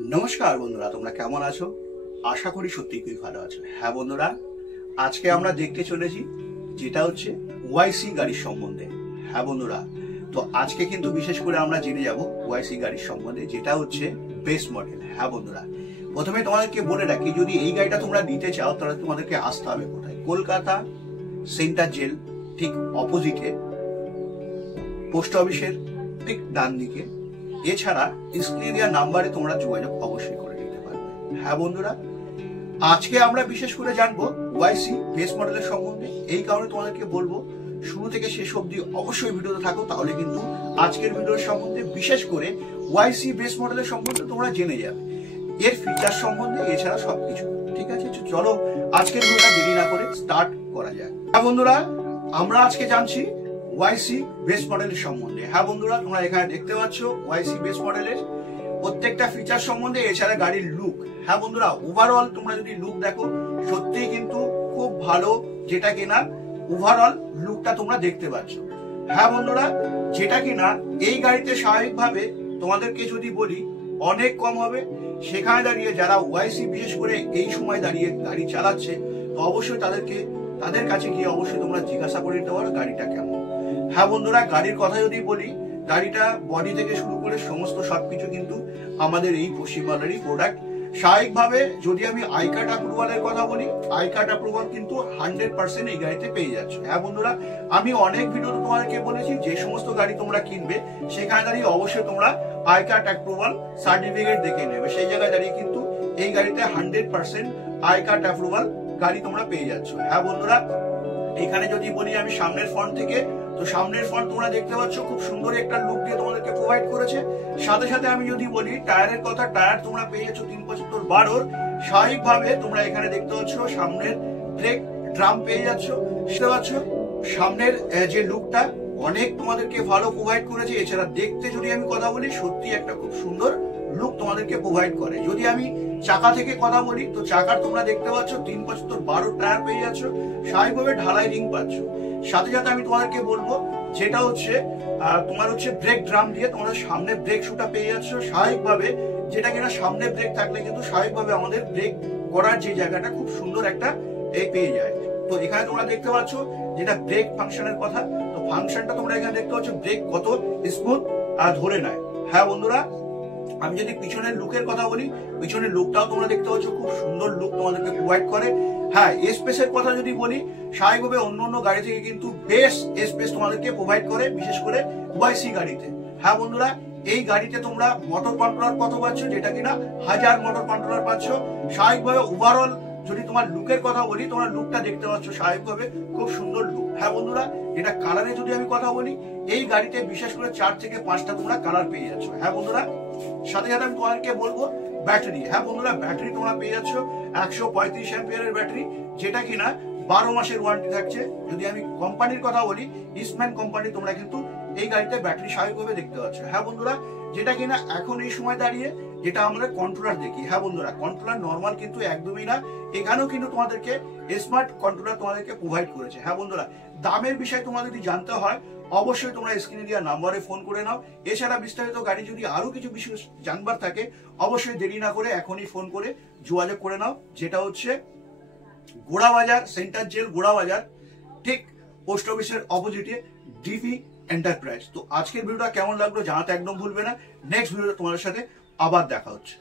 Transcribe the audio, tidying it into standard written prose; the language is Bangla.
नमस्कार बंधुरा তোমরা কেমন আছো? আশা করি সত্যি খুব ভালো আছো। হ্যাঁ বন্ধুরা, আজকে আমরা দেখতে চলেছি যেটা হচ্ছে ওয়াইসি গাড়ির সম্বন্ধে। হ্যাঁ বন্ধুরা, তো আজকে কিন্তু বিশেষ করে আমরা জেনে যাব ওয়াইসি গাড়ির সম্বন্ধে, যেটা হচ্ছে বেস মডেল। হ্যাঁ বন্ধুরা, প্রথমে তোমাদেরকে বলে রাখি, যদি এই গাড়িটা তোমরা নিতে চাও তাহলে তোমাদেরকে আসতে হবে কোথায়? কলকাতা সেন্টার জেল ঠিক অপোজিটে, পোস্ট অফিসের ঠিক ডান দিকে। এছাড়া স্ক্রিনে দেওয়া নাম্বারে তোমরা যোগাযোগ অবশ্যই করে নিতে পারবে। হ্যাঁ বন্ধুরা, আজকে আমরা বিশেষ করে জানবো ওয়াইসি বেস মডেলের সম্বন্ধে। এই কারণে তোমাদেরকে বলবো শুরু থেকে শেষ অবধি অবশ্যই ভিডিওতে থাকো, তাহলে কিন্তু আজকের ভিডিওর সম্বন্ধে বিশেষ করে ওয়াইসি বেস মডেলের সম্বন্ধে তোমরা জেনে যাবে, এর ফিচার সম্বন্ধে, এছাড়া সবকিছু। ঠিক আছে, চলো আজকের ভিডিওটা দেরি না করে স্টার্ট করা যায়। হ্যাঁ বন্ধুরা, আমরা আজকে জানছি ওয়াইসি বেস মডেলের সম্বন্ধে। হ্যাঁ বন্ধুরা, তোমরা এখানে দেখতে পাচ্ছ ওয়াইসি বেস মডেলের প্রত্যেকটা ফিচার সম্বন্ধে, এছাড়া গাড়ির লুক। হ্যাঁ বন্ধুরা, ওভারঅল তোমরা যদি লুক দেখো সত্যিই কিন্তু খুব ভালো, যেটা কিনা ওভারঅল লুকটা তোমরা দেখতে পাচ্ছ। হ্যাঁ বন্ধুরা, যেটা কিনা এই গাড়িতে স্বাভাবিকভাবে তোমাদেরকে যদি বলি অনেক কম হবে। সেখানে দাঁড়িয়ে যারা ওয়াইসি বিশেষ করে এই সময় দাঁড়িয়ে গাড়ি চালাচ্ছে, তো অবশ্যই তাদের কাছে গিয়ে অবশ্যই তোমরা জিজ্ঞাসা করে নিতে পারো গাড়িটা কেমন। হ্যাঁ বন্ধুরা, গাড়ির কথা যদি বলি, গাড়িটা বডি থেকে শুরু করে সমস্ত সবকিছু কিন্তু আমাদের এই পশ্চিমবাংলারই প্রোডাক্ট। স্বাভাবিকভাবে যদি আমি আই কার্ড অ্যাপ্রুভালের কথা বলি, আই কার্ড অ্যাপ্রুভাল কিন্তু 100% এই গাড়িতে পেয়ে যাচ্ছে। হ্যাঁ বন্ধুরা, আমি অনেক ভিডিওতে তোমাদেরকে বলেছি যে সমস্ত গাড়ি তোমরা কিনবে সেখানে দাঁড়িয়ে অবশ্যই তোমরা আই কার্ড অ্যাপ্রুভাল সার্টিফিকেট দেখে নেবে। সেই জায়গায় দাঁড়িয়ে কিন্তু এই গাড়িতে 100% আই কার্ড অ্যাপ্রুভাল গাড়ি তোমরা পেয়ে যাচ্ছ। হ্যাঁ বন্ধুরা, এখানে যদি বলি আমি সামনের ফ্রন্ট থেকে, তো সামনের ফ্রন্ট তোমরা দেখতে পাচ্ছ খুব সুন্দর একটা লুক দিয়ে তোমাদেরকে প্রোভাইড করেছে। সাথে সাথে আমি যদি বলি টায়ারের কথা, টায়ার তোমরা পেয়ে যাচ্ছ 375/12। স্বাভাবিকভাবে তোমরা এখানে দেখতে পাচ্ছ সামনের ব্রেক ড্রাম পেয়ে যাচ্ছ। বুঝতে পারছো সামনের যে লুকটা অনেক তোমাদেরকে ভালো প্রোভাইড করেছে। এছাড়া দেখতে যদি আমি কথা বলি, সত্যি একটা খুব সুন্দর লুক তোমাদেরকে প্রোভাইড করে। যদি আমি চাকা থেকে কথা বলি, তো চাকার তোমরা দেখতে পাচ্ছ 375/12 টায়ার পেয়ে যাচ্ছ। স্বাভাবিকভাবে ঢালাই রিং পাচ্ছ। সাথে সাথে আমি তোমাদেরকে বলবো যেটা হচ্ছে তোমার হচ্ছে ব্রেক ড্রাম দিয়ে তোমরা সামনে ব্রেক শুটা পেয়ে যাচ্ছ। স্বাভাবিকভাবে যেটা কিনা সামনে ব্রেক থাকলে কিন্তু স্বাভাবিকভাবে আমাদের ব্রেক করার যে জায়গাটা খুব সুন্দর একটা পেয়ে যায়। তো এখানে তোমরা দেখতে পাচ্ছ যেটা ব্রেক ফাংশনের কথা, তো ফাংশনটা তোমরা এখানে দেখতে পাচ্ছ ব্রেক কত স্মুথ ধরে নেয়। হ্যাঁ বন্ধুরা, আমি যদি পিছনের লুকের কথা বলি, পিছনের লুকটাও তোমরা দেখতে পাচ্ছ খুব সুন্দর লুক তোমাদেরকে প্রোভাইড করে। হ্যাঁ, স্পেসের কথা যদি বলি, স্বাভাবিকভাবে অন্য গাড়ি থেকে কিন্তু বেশ স্পেস তোমাদেরকে প্রোভাইড করে, বিশেষ করে ওয়াইসি গাড়িতে। হ্যাঁ বন্ধুরা, এই গাড়িতে তোমরা মোটর কন্ট্রোলার কত পাচ্ছ, যেটা কিনা 1000 মোটর কন্ট্রোলার পাচ্ছ। স্বাভাবিকভাবে ওভারঅল যদি তোমার লুকের কথা বলি, তোমরা লুকটা দেখতে পাচ্ছ স্বাভাবিকভাবে খুব সুন্দর লুক। হ্যাঁ বন্ধুরা, এটা কালারে যদি আমি কথা বলি, এই গাড়িতে বিশেষ করে 4 থেকে 5টা তোমরা কালার পেয়ে যাচ্ছ। হ্যাঁ বন্ধুরা, সাথে সাথে আমি তোমাদেরকে বলবো ব্যাটারি। হ্যাঁ বন্ধুরা, ব্যাটারি তোমরা পেয়ে যাচ্ছ 135 অ্যাম্পিয়ারের ব্যাটারি, যেটা কিনা 12 মাসের ওয়ারেন্টি থাকছে। যদি আমি কোম্পানির কথা বলি, ইস্টম্যান কোম্পানি, তোমরা কিন্তু এই গাড়িতে ব্যাটারি স্বাভাবিকভাবে দেখতে পাচ্ছ। হ্যাঁ বন্ধুরা, যেটা কিনা এখন এই সময় দাঁড়িয়ে যেটা আমরা কন্ট্রোলার দেখি। হ্যাঁ বন্ধুরা, কন্ট্রোলার নর্মাল কিন্তু একদমই না, এখানেও কিন্তু তোমাদেরকে স্মার্ট কন্ট্রোলার তোমাদেরকে প্রোভাইড করেছে। হ্যাঁ বন্ধুরা, দামের বিষয় তোমাদের যদি জানতে হয় অবশ্যই তোমরা স্ক্রিনে দেওয়া নাম্বারে ফোন করে নাও। এছাড়া বিস্তারিত গাড়ি যদি আরো কিছু বিষয় জানবার থাকে অবশ্যই দেরি না করে এখনই ফোন করে যোগাযোগ করে নাও, যেটা হচ্ছে গোড়াবাজার সেন্টার জেল, গোড়াবাজার ঠিক পোস্ট অফিসের অপোজিটে ডিভি এন্টারপ্রাইজ। তো আজকের ভিডিওটা কেমন লাগলো জানাতে একদম ভুলবে না। নেক্সট ভিডিওতে তোমাদের সাথে আবার দেখা হচ্ছে।